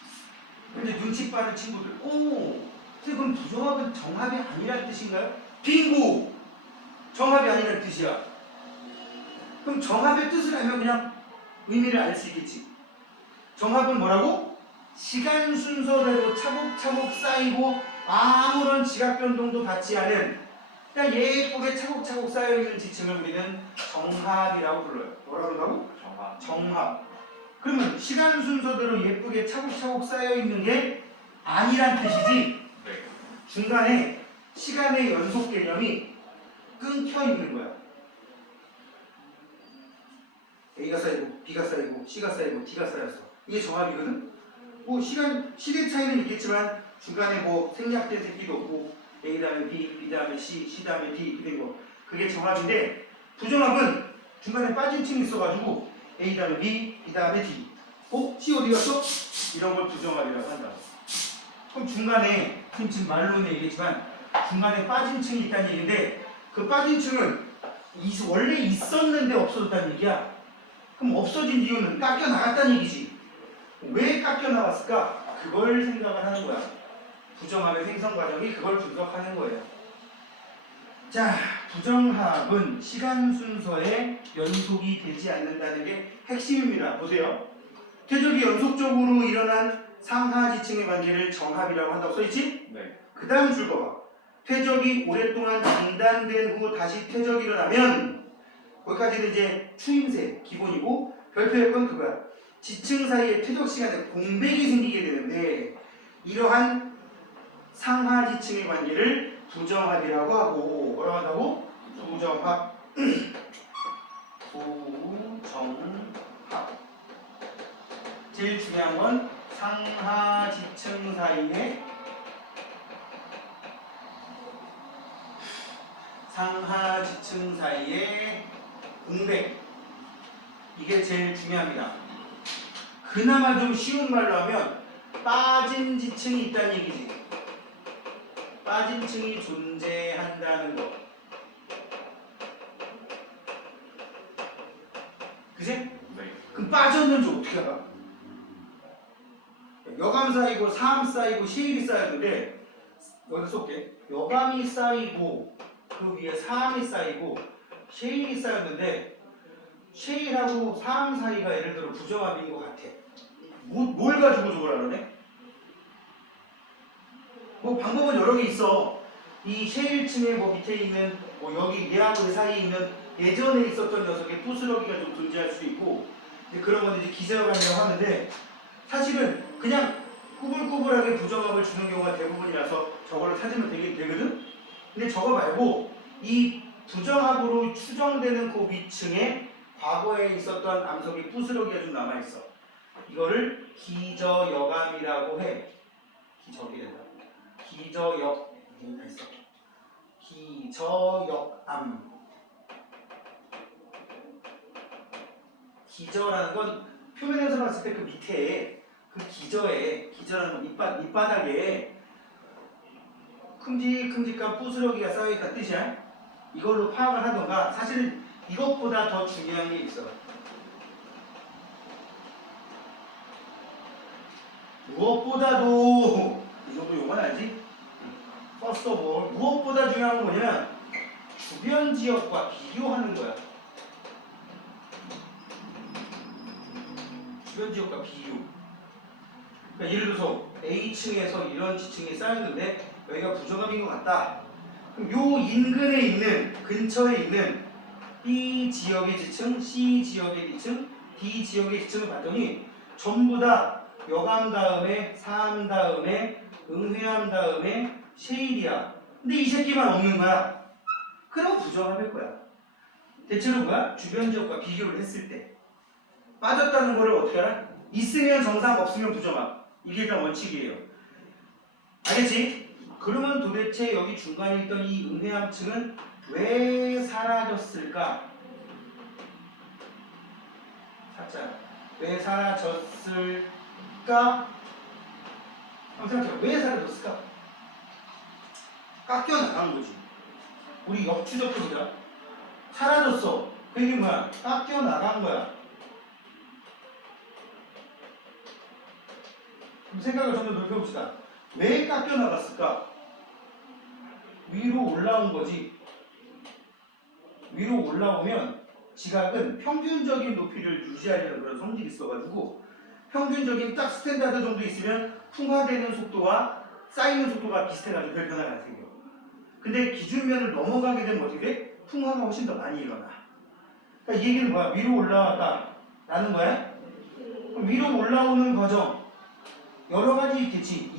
근데 눈치 빠른 친구들, 그럼 부정합은 정합이 아니라는 뜻인가요? 빙고! 정합이 아니라는 뜻이야. 그럼 정합의 뜻을 알면 그냥 의미를 알 수 있겠지. 정합은 뭐라고? 시간 순서대로 차곡차곡 쌓이고 아무런 지각 변동도 받지 않은 그냥 예쁘게 차곡차곡 쌓여있는 지층을 우리는 정합이라고 불러요. 뭐라고 그런다고? 정합. 그러면 시간 순서대로 예쁘게 차곡차곡 쌓여있는 게 아니란 뜻이지. 네. 중간에 시간의 연속 개념이 끊겨 있는 거야. A가 쌓이고 B가 쌓이고 C가 쌓이고 D가 쌓였어. 이게 정합이거든. 시대 차이는 있겠지만 중간에 생략된 새끼도 없고 A 다음에 B, B 다음에 C, C 다음에 D 이렇게 된 거. 그게 정합인데 부정합은 중간에 빠진 층이 있어가지고 A 다음에 B, B 다음에 D. C 어디 갔어? 이런 걸 부정합이라고 한다. 그럼 중간에 지금 말로는 얘기했지만 중간에 빠진 층이 있다는 얘기인데 그 빠진 층은 원래 있었는데 없어졌다는 얘기야. 그럼 없어진 이유는 깎여 나갔다는 얘기지. 왜 깎여 나갔을까? 그걸 생각을 하는 거야. 부정합의 생성 과정이 그걸 분석하는 거예요. 자, 부정합은 시간 순서에 연속이 되지 않는다는 게 핵심입니다. 보세요. 퇴적이 연속적으로 일어난 상하지층의 관계를 정합이라고 한다고 써있지? 네. 그 다음 줄 거 봐. 퇴적이 오랫동안 중단된 후 다시 퇴적이 일어나면 거기까지는 이제 추임새 기본이고 별표 요건 그거야. 지층 사이의 퇴적 시간에 공백이 생기게 되는데 이러한 상하지층의 관계를 부정합이라고 하고 뭐라고 한다고? 부정합. 부정합. 제일 중요한 건 상하지층 사이의 공백. 이게 제일 중요합니다. 그나마 좀 쉬운 말로 하면 빠진 지층이 있다는 얘기지. 빠진 층이 존재한다는 거. 그지? 네. 그럼 빠졌는지 어떻게 알아? 여감 쌓이고 사암 쌓이고 시일이 쌓였는데 여기 쏠게. 여감이 쌓이고 그 위에 사암이 쌓이고 셰일이 쌓였는데 셰일하고 사암 사이가 예를 들어 부정합인 것 같아. 뭘 가지고 저걸 알아내? 방법은 여러 개 있어. 이 셰일층의 밑에 있는 여기 얘하고 그 사이에 있는 예전에 있었던 녀석의 부스러기가 좀 존재할 수도 있고 이제 그런 건 이제 기저감이라고 하는데 사실은 그냥 꾸불꾸불하게 부정합을 주는 경우가 대부분이라서 저걸로 찾으면 되거든? 근데 저거 말고 이 부정합으로 추정되는 그 위층에 과거에 있었던 암석의 부스러기가 좀 남아있어. 이거를 기저여감이라고 해. 기저이 된다. 기저역암. 기저라는 건 표면에서 봤을 때 그 밑에 그 기저라는 건 밑바닥에 큼직큼직한 부스러기가 쌓여있다는 뜻이야. 이걸로 파악을 하던가 사실은 이것보다 더 중요한 게 있어. 무엇보다도 이 정도 용어는 알지? First of all, 무엇보다 중요한 건 뭐냐면 주변 지역과 비교하는 거야. 주변 지역과 비교. 그러니까 예를 들어서 A층에서 이런 지층이 쌓였는데 여기가 부정합인 것 같다. 그럼 요 인근에 있는 근처에 있는 B 지역의 지층, C 지역의 지층, D 지역의 지층을 봤더니 전부 다 여감 다음에 사암 다음에 응회암 다음에 셰일이야. 근데 이 새끼만 없는 거야. 그럼 부정합일 거야. 대체로 뭐야? 주변 지역과 비교를 했을 때 빠졌다는 거를 어떻게 알아? 있으면 정상, 없으면 부정합. 이게 일단 원칙이에요. 알겠지? 그러면 도대체 여기 중간에 있던 이 응회암층은 왜 사라졌을까? 살짝 왜 사라졌을까? 한번 생각해봐. 왜 사라졌을까? 깎여 나간 거지. 우리 역추적해보자. 사라졌어. 그 얘기 뭐야? 깎여 나간 거야. 그럼 생각을 좀 더 넓혀봅시다. 왜 깎여 나갔을까? 위로 올라온 거지. 위로 올라오면 지각은 평균적인 높이를 유지하려는 그런 성질이 있어가지고 평균적인 딱 스탠다드 정도 있으면 풍화되는 속도와 쌓이는 속도가 비슷해가지고 별 변화가 안 생겨. 근데 기준면을 넘어가게 되면 어떻게 돼? 풍화가 훨씬 더 많이 일어나. 그러니까 이 얘기는 뭐야? 위로 올라왔다 라는 거야? 그럼 위로 올라오는 과정 여러 가지 있겠지.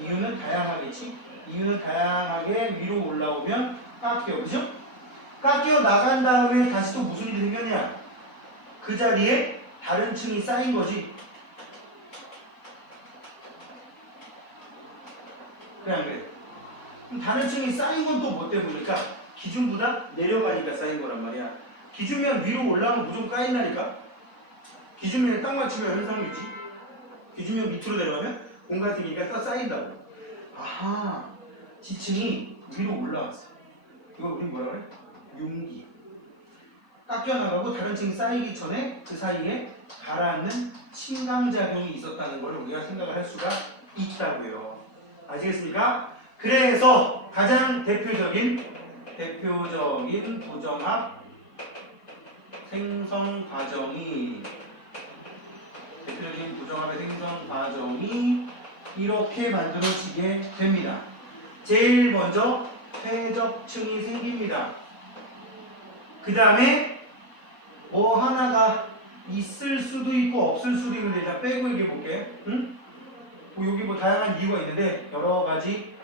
이유는 다양하겠지. 이유는 다양하게 위로 올라오면 깎여, 그죠? 깎여 나간 다음에 다시 또 무슨 일이 생겼냐? 그 자리에 다른 층이 쌓인 거지. 그래 안 그래? 그럼 다른 층이 쌓인 건 또 뭐 때문일까? 기준보다 내려가니까 쌓인 거란 말이야. 기준면 위로 올라오면 무조건 까인다니까? 기준면에 딱 맞추면 현상이지. 기준면 밑으로 내려가면 공간 세기가 딱 쌓인다고. 아하, 지층이 위로 올라왔어. 이거 우리 뭐라 그래? 융기. 깎여 나가고 다른 층이 쌓이기 전에 그 사이에 가라앉는 침강작용이 있었다는 걸 우리가 생각을 할 수가 있다고요. 아시겠습니까? 그래서 가장 대표적인 부정합 생성 과정이 부정합의 생성 과정이 이렇게 만들어지게 됩니다. 제일 먼저 퇴적층이 생깁니다. 그 다음에 뭐 하나가 있을 수도 있고 없을 수도 있는데 일단 빼고 얘기해 볼게. 응? 뭐 여기 뭐 다양한 이유가 있는데 여러 가지.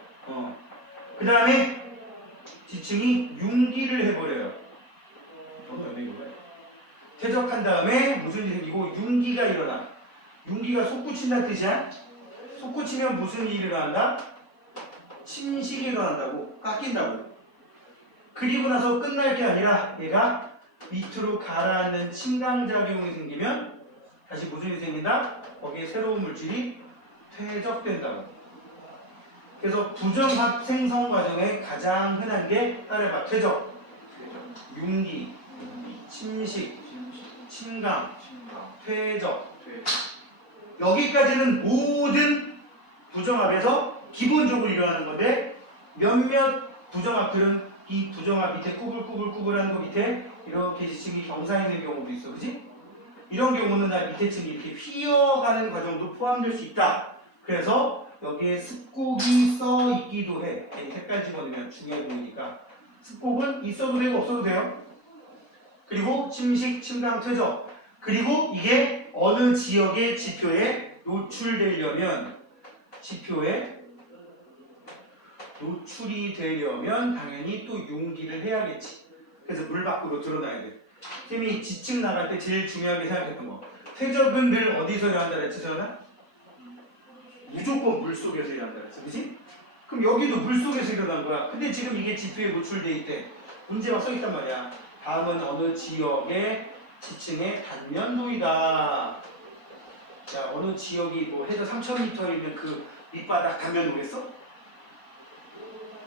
그 다음에 지층이 융기를 해버려요. 퇴적한 다음에 무슨 일이 생기고 융기가 일어나. 융기가 솟구친다는 뜻이야. 솟구치면 무슨 일이 일어난다? 침식이 일어난다고. 깎인다고. 그리고 나서 끝날 게 아니라 얘가 밑으로 가라앉는 침강작용이 생기면 다시 무슨 일이 생긴다? 거기에 새로운 물질이 퇴적된다고. 그래서 부정합 생성 과정에 가장 흔한 게 따라해봐. 퇴적, 융기, 침식, 침강, 퇴적. 여기까지는 모든 부정합에서 기본적으로 일어나는 건데 몇몇 부정합들은 이 부정합 밑에 꾸불꾸불꾸불한 거 밑에 이렇게 지층이 경사 있는 경우도 있어. 그지? 이런 경우는 나 밑에 층이 이렇게 휘어가는 과정도 포함될 수 있다. 그래서 여기에 습곡이 써 있기도 해. 이 색깔 집어넣으면 중요해 보이니까. 습곡은 있어도 되고 없어도 돼요. 그리고 침식, 침강, 퇴적. 그리고 이게 어느 지역의 지표에 노출되려면 노출이 되려면 당연히 또 융기를 해야겠지. 그래서 물 밖으로 드러나야 돼. 쌤이 지층 나갈 때 제일 중요하게 생각했던 거. 퇴적은 늘 어디서 일어난다 그랬지, 서연아? 무조건 물 속에서 일어난다 그랬어. 그치? 그럼 여기도 물 속에서 일어난 거야. 근데 지금 이게 지표에 노출돼 있대. 문제가 써있단 말이야. 다음은 어느 지역의 지층의 단면도이다. 자, 어느 지역이 뭐 해저 3000m이면 그 밑바닥 단면도겠어?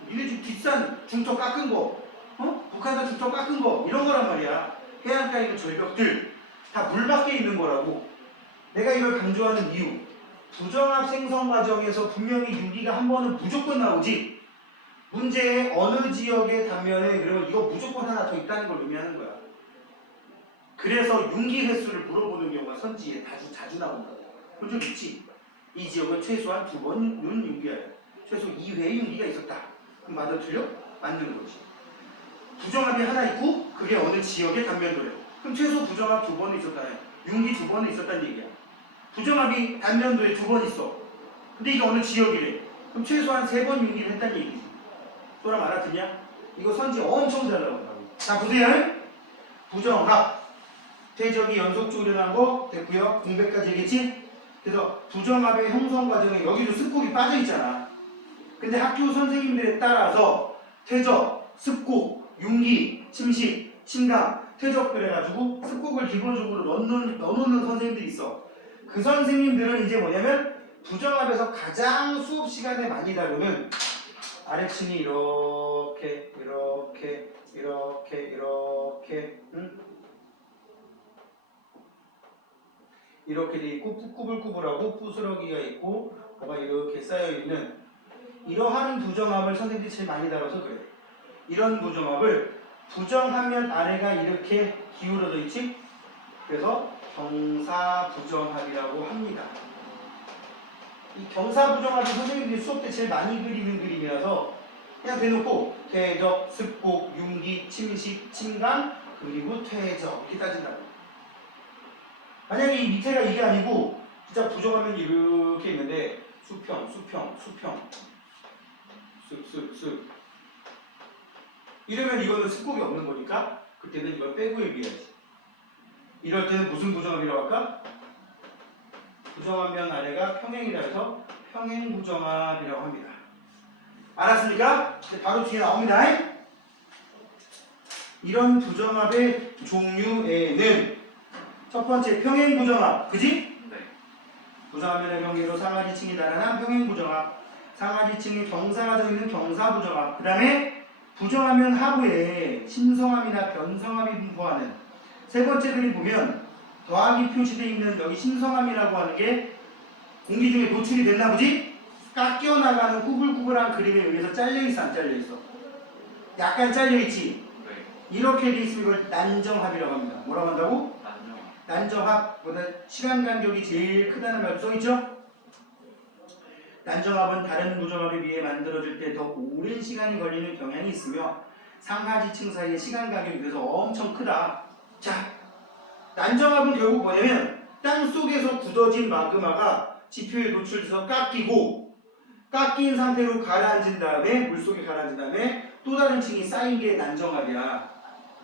니네 집 뒷산 중턱 깎은 거, 북한산 중턱 깎은 거 이런 거란 말이야. 해안가에 있는 절벽들 다 물 밖에 있는 거라고. 내가 이걸 강조하는 이유, 부정합 생성 과정에서 분명히 융기가 한 번은 무조건 나오지. 문제의 어느 지역의 단면에 그러면 이거 무조건 하나 더 있다는 걸 의미하는 거야. 그래서 융기 횟수를 물어보는 경우가 선지에 자주 나온다. 본 적 있지? 이 지역은 최소한 2번은 융기야. 최소 2회의 융기가 있었다. 그럼 맞아 틀려? 맞는 거지. 부정합이 하나 있고 그게 어느 지역의 단면도래. 그럼 최소 부정합 2번은 있었다네. 융기 2번은 있었다는 얘기야. 부정합이 단면도에 2번 있어. 근데 이게 어느 지역이래. 그럼 최소한 3번 융기를 했다는 얘기지. 또랑 알아듣냐? 이거 선지 엄청 잘 나온다고. 자 보세요. 부정합 퇴적이 연속적으로 일어난 거 됐고요. 공백까지 얘기했지? 그래서 부정합의 형성 과정에 여기도 습곡이 빠져 있잖아. 근데 학교 선생님들에 따라서 퇴적, 습곡, 융기, 침식, 침강, 퇴적 그래가지고 습곡을 기본적으로 넣어놓는 선생님들이 있어. 그 선생님들은 이제 뭐냐면 부정합에서 가장 수업 시간에 많이 다루는 아래층이 이렇게 응? 이렇게 돼 있고 꾸불꾸불하고 부스러기가 있고 뭐가 이렇게 쌓여 있는 이러한 부정합을 선생님들이 제일 많이 다뤄서 그래. 이런 부정합을 부정하면 아래가 이렇게 기울어져 있지? 그래서 경사부정합이라고 합니다. 이 경사부정합은 선생님들이 수업 때 제일 많이 그리는 그림이라서 그냥 대놓고 퇴적, 습곡, 융기, 침식, 침강 그리고 퇴적 이렇게 따진다고. 만약에 이 밑에가 이게 아니고 진짜 부정하면 이렇게 있는데 수평, 쓱 이러면 이거는 습곡이 없는 거니까 그때는 이걸 빼고 얘기해야지. 이럴 때는 무슨 부정합이라고 할까? 부정하면 아래가 평행이라 해서 평행부정합이라고 합니다. 알았습니까? 바로 뒤에 나옵니다. 이런 부정합의 종류에는 첫 번째 평행부정합, 그지? 네. 부정하면의 경계로 상하지층이 달아난 평행부정합, 상하지층에 경사가 져있는 경사부정합, 그 다음에 부정하면 하부에 심성함이나 변성함이 분포하는 세 번째 그림 보면 더하기 표시되어 있는 여기 심성함이라고 하는 게 공기 중에 노출이 됐나 보지? 깎여 나가는 꾸불꾸불한 그림에 의해서 잘려있어 안 잘려있어? 약간 잘려있지? 네. 이렇게 돼 있으면 이걸 난정합이라고 합니다. 뭐라고 한다고? 난정합보다 시간 간격이 제일 크다는 말도 써있죠? 난정합은 다른 부정합에 비해 만들어질 때 더 오랜 시간이 걸리는 경향이 있으며 상하지층 사이의 시간 간격이 그래서 엄청 크다. 자, 난정합은 결국 뭐냐면 땅속에서 굳어진 마그마가 지표에 노출돼서 깎인 상태로 가라앉은 다음에 물속에 가라앉은 다음에 또 다른 층이 쌓인 게 난정합이야.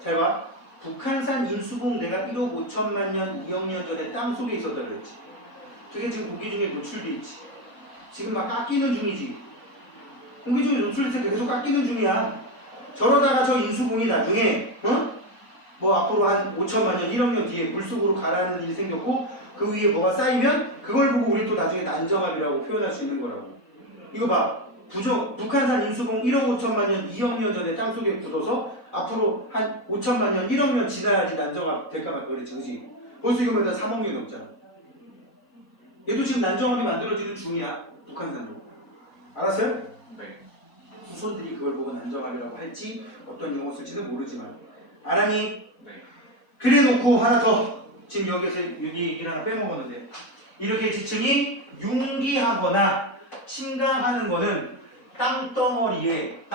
잘 봐. 북한산 인수봉 내가 1억 5천만 년 2억 년 전에 땅속에 있었다 그랬지. 저게 지금 공기 중에 노출돼 있지. 지금 막 깎이는 중이지. 공기 중에 노출돼서 계속 깎이는 중이야. 저러다가 저 인수봉이 나중에 뭐 앞으로 한 5천만 년 1억 년 뒤에 물속으로 가라앉는 일이 생겼고 그 위에 뭐가 쌓이면 그걸 보고 우리 또 나중에 난정합이라고 표현할 수 있는 거라고. 이거 봐. 북한산 인수봉 1억 5천만 년 2억 년 전에 땅속에 굳어서 앞으로 한 5천만 년 1억 년 지나야지 난정합 될까 말까 그랬지, 그지? 벌써 이거면 다 3억 년이 넘잖아. 얘도 지금 난정합이 만들어지는 중이야. 북한산도. 알았어요? 네. 후손들이 그걸 보고 난정합이라고 할지 어떤 용어 쓸지는 모르지만 알았니? 네. 그래 놓고 하나 더. 지금 여기서 여기 얘기를 하나 빼먹었는데 이렇게 지층이 융기하거나 침강하는 거는 땅덩어리를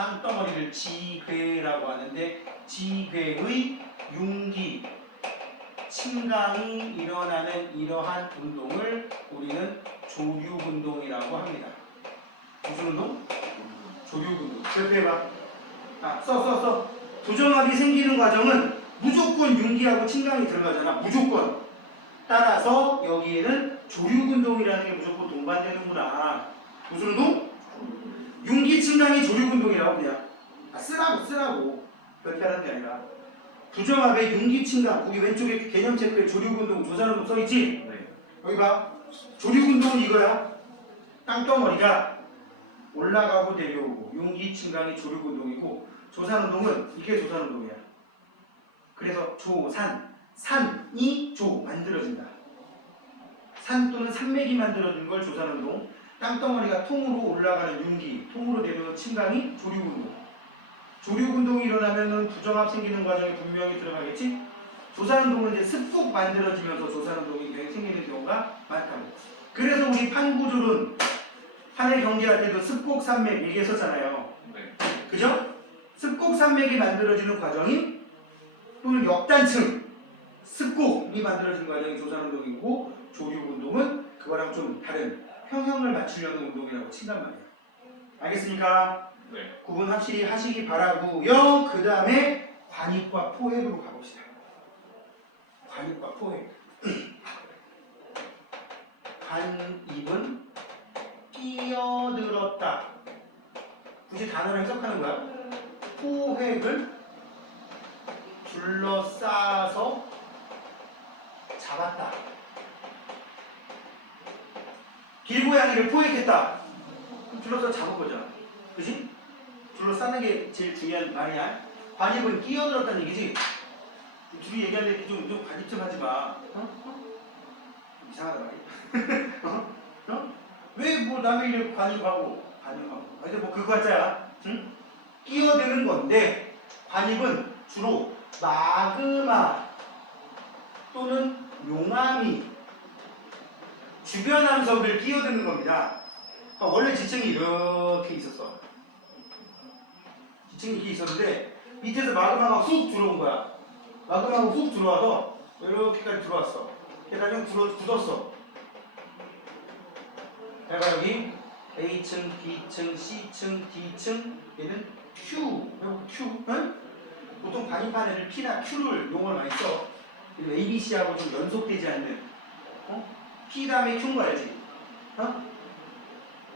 지괴라고 하는데 지괴의 융기, 침강이 일어나는 이러한 운동을 우리는 조류운동이라고 합니다. 무슨 운동? 조류운동. 그렇게 해봐. 써. 부정합이 생기는 과정은 무조건 융기하고 침강이 들어가잖아. 무조건. 따라서 여기에는 조류운동이라는 게 무조건 동반되는구나. 무슨 운동? 융기 침강이 조류운동이라고 그냥 쓰라고 그렇게 하는 게 아니라 부정합의 융기 침강 거기 왼쪽에 개념 체크에 조류운동 조사운동 써있지? 네. 여기 봐. 조류운동은 이거야. 땅덩어리가 올라가고 내려오고 융기 침강이 조류운동이고 조산운동은 이게 조산운동이야. 그래서 산이 만들어진다. 산 또는 산맥이 만들어준 걸 조산운동. 땅덩어리가 통으로 올라가는 융기, 통으로 내려오는 침강이 조류운동. 조류운동이 일어나면은 부정합 생기는 과정이 분명히 들어가겠지? 조산운동은 이제 습속 만들어지면서 조산운동이 생기는 경우가 많다고. 그래서 우리 판구조론 판을 경계할 때도 습곡산맥 얘기했었잖아요. 네. 그죠? 습곡산맥이 만들어지는 과정이 또는 역단층 습곡이 만들어지는 과정이 조산운동이고 조류운동은 그거랑 좀 다른 평형을 맞추려는 운동이라고 친단 말이에요. 알겠습니까? 네. 구분 확실히 하시기 바라고요. 그 다음에 관입과 포획으로 가봅시다. 관입과 포획. 관입은 끼어들었다. 굳이 단어를 해석하는 거야. 포획을 둘러싸서 잡았다. 길고양이를 포획했다. 그럼 둘러싸 잡은 거잖아. 그지? 둘러싸는 게 제일 중요한 말이야. 관입은 끼어들었다는 얘기지. 둘이 얘기하는데 좀 관입 좀 하지 마. 이상하다 말이야. 왜 뭐 남의 일을 관입하고. 하여튼 뭐 그거 같자야. 응? 끼어드는 건데 관입은 주로 마그마 또는 용암이 주변 함석을 끼어드는 겁니다. 그러니까 원래 지층이 이렇게 있었어. 지층이 이렇게 있었는데 밑에서 마그마가 훅 들어온 거야. 마그마가 훅 들어와서 이렇게까지 들어왔어. 그러니까 좀 굳었어. 내가 여기 A층, B층, C층, D층 얘는 Q, Q, 응? 보통 관입한 애들 P나 Q를 용어를 많이 써. 그리고 A, B, C하고 좀 연속되지 않는 P 다음에 Q인 거 알지?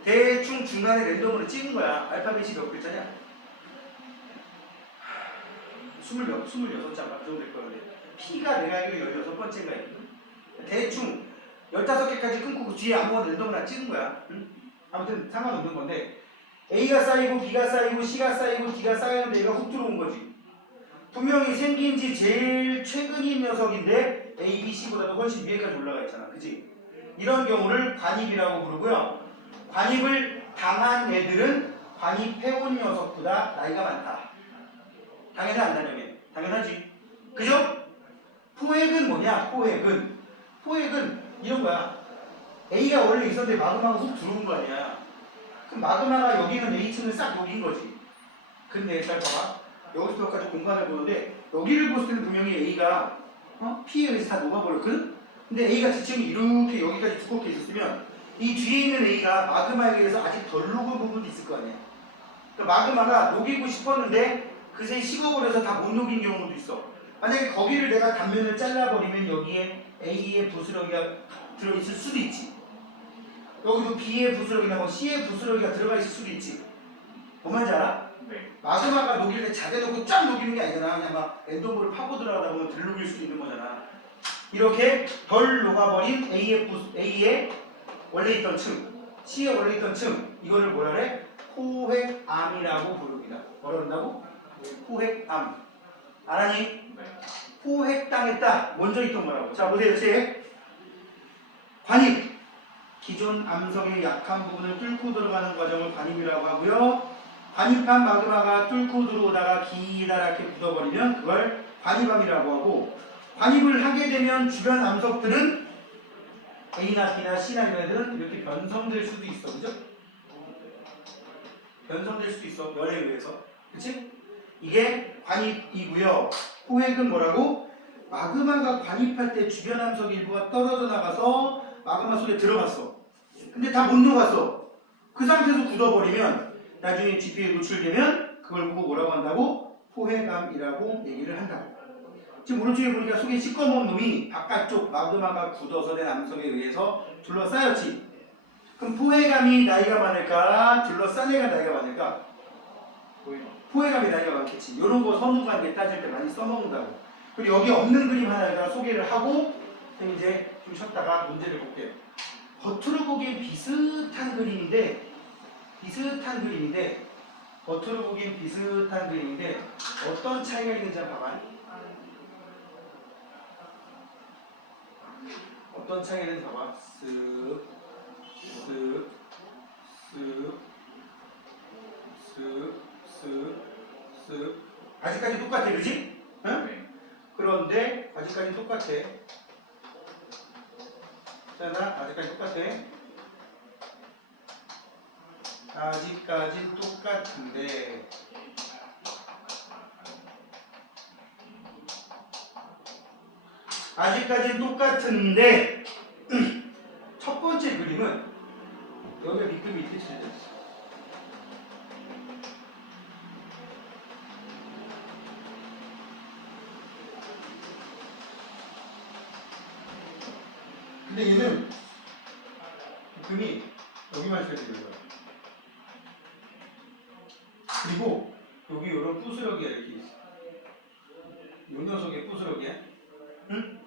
대충 중간에 랜덤으로 찍은 거야. 알파벳이 몇 글자냐? 26장 정도 될 거는데 P가 내가 알기로 16번째인가 했거든? 대충 15개까지 끊고 그 뒤에 아무거나 랜덤으로 찍은 거야. 응? 아무튼 상관없는 건데 A가 쌓이고 B가 쌓이고 C가 쌓이고 D가 쌓이는데 얘가 훅 들어온 거지. 분명히 생긴 지 제일 최근인 녀석인데 A, B, C보다도 훨씬 위에까지 올라가 있잖아. 그치? 이런 경우를 관입이라고 부르고요. 관입을 당한 애들은 관입해온 녀석보다 나이가 많다. 당연히 안 당연해. 당연하지. 그죠? 포획은 뭐냐? 포획은 이런 거야. A가 원래 있었는데 마그마가 훅 들어온 거 아니야. 그럼 마그마가 여기는 A층을 싹 녹인 거지. 근데 잘 봐봐. 여기서부터까지 공간을 보는데 여기를 봤을 때는 분명히 A가 P에 의해서 다 녹아버렸거든? 근데 A가 지층이 이렇게 여기까지 두껍게 있었으면 이 뒤에 있는 A가 마그마에 의해서 아직 덜 녹은 부분도 있을 거 아니야. 그러니까 마그마가 녹이고 싶었는데 그새 식어버려서 다 못 녹인 경우도 있어. 만약에 거기를 내가 단면을 잘라버리면 여기에 A의 부스러기가 들어있을 수도 있지. 여기도 B의 부스러기나 뭐 C의 부스러기가 들어가 있을 수도 있지. 뭔 말인지 알아? 네. 마그마가 녹일 때 자대놓고 쫙 녹이는 게 아니잖아. 그냥 막 랜덤으로 파고 들어가다 보면 덜 녹일 수도 있는 거잖아. 이렇게 덜 녹아버린 A의 원래 있던 층, C의 원래 있던 층, 이거를 뭐라 그래? 포획암이라고 부릅니다. 뭐라 그런다고? 포획암. 알았니? 네. 포획당했다. 먼저 있던 거라고. 자, 보세요. 책. 관입. 기존 암석의 약한 부분을 뚫고 들어가는 과정을 관입이라고 하고요. 관입한 마그마가 뚫고 들어오다가 기다랗게 굳어버리면 그걸 관입암이라고 하고, 관입을 하게 되면 주변 암석들은 A나 B나 C나 이런 애들은 이렇게 변성될 수도 있어. 그죠? 변성될 수도 있어. 열에 의해서. 그치? 이게 관입이고요. 포획은 뭐라고? 마그마가 관입할 때 주변 암석 일부가 떨어져 나가서 마그마 속에 들어갔어. 근데 다 못 녹았어. 그 상태에서 굳어버리면 나중에 GP에 노출되면 그걸 보고 뭐라고 한다고? 포획암이라고 얘기를 한다고. 지금 오른쪽에 보니까 속에 시꺼먼 놈이 바깥쪽 마그마가 굳어서 된 암석에 의해서 둘러싸였지. 그럼 포획암이 나이가 많을까? 둘러싼 애가 나이가 많을까? 포획암이 나이가 많겠지. 이런 거 선후관계 따질 때 많이 써먹는다고. 그리고 여기 없는 그림 하나에다가 소개를 하고 이제 좀 쉬었다가 문제를 볼게요. 겉으로 보기엔 비슷한 그림인데 어떤 차이가 있는지 한번 봐봐. 어떤 창에는 봐봐. 쓱, 쓱, 쓱, 쓱, 쓱, 쓱. 아직까지 똑같아, 그지? 응? 네. 그런데 아직까지 똑같아. 자, 아직까지 똑같아. 아직까지 똑같은데 아직까지 똑같은데 첫 번째 그림은 여기가 밑급이 이렇게 칠렸어. 근데 얘는 금이 여기만 칠려진 거야. 그리고 여기 이런 부스러기가 이렇게 있어. 이 녀석의 부스러기야. 응?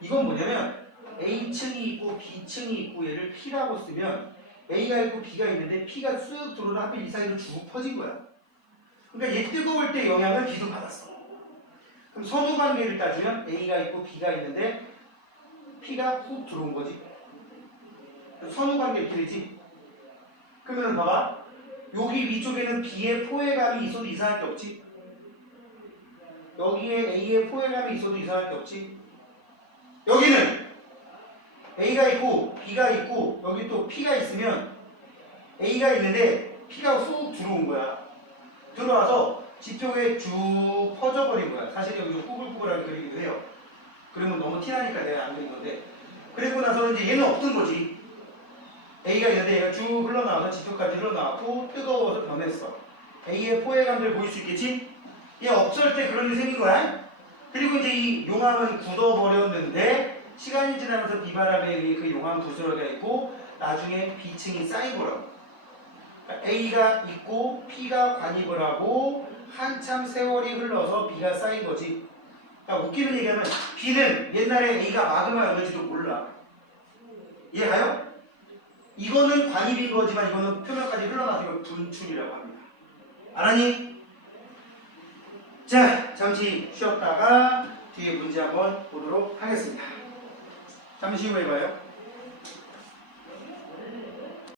이건 뭐냐면 A층이 있고 B층이 있고 얘를 P라고 쓰면 A가 있고 B가 있는데 P가 쓱 들어오다 하필 이 사이로 쭉 퍼진 거야. 그러니까 얘 뜨거울 때 영향을 B도 받았어. 그럼 선후 관계를 따지면 A가 있고 B가 있는데 P가 훅 들어온 거지. 선후 관계 이렇게 되지. 그러면 봐봐. 여기 위쪽에는 B의 포회감이 있어도 이상할 게 없지. 여기에 A의 포회감이 있어도 이상할 게 없지. 여기는 A가 있고 B가 있고 여기 또 P가 있으면 A가 있는데 P가 훅 들어온 거야. 들어와서 지표에 쭉 퍼져버린 거야. 사실 여기 좀 꾸불꾸불하게 그리기도 해요. 그러면 너무 티나니까 내가 안 그린 건데. 그리고 나서 이제 얘는 없던 거지. A가 있는데 얘가 쭉 흘러나와서 지표까지 흘러나왔고 뜨거워서 변했어. A의 포회감들 보일 수 있겠지? 얘 없을 때 그런 일이 생긴 거야. 그리고 이제 이 용암은 굳어버렸는데 시간이 지나면서 비바람에 의해 그 용암 부스러기가 있고 나중에 B층이 쌓인 거라고. 그러니까 A가 있고 P가 관입을 하고 한참 세월이 흘러서 B가 쌓인 거지. 그러니까 웃기는 얘기하면 B는 옛날에 A가 마그마였는지도 몰라. 이해가요? 이거는 관입인 거지만 이거는 표면까지 흘러나서 이걸 분출이라고 합니다. 알았니? 자, 잠시 쉬었다가 뒤에 문제 한번 보도록 하겠습니다. 잠시 후에 봐요.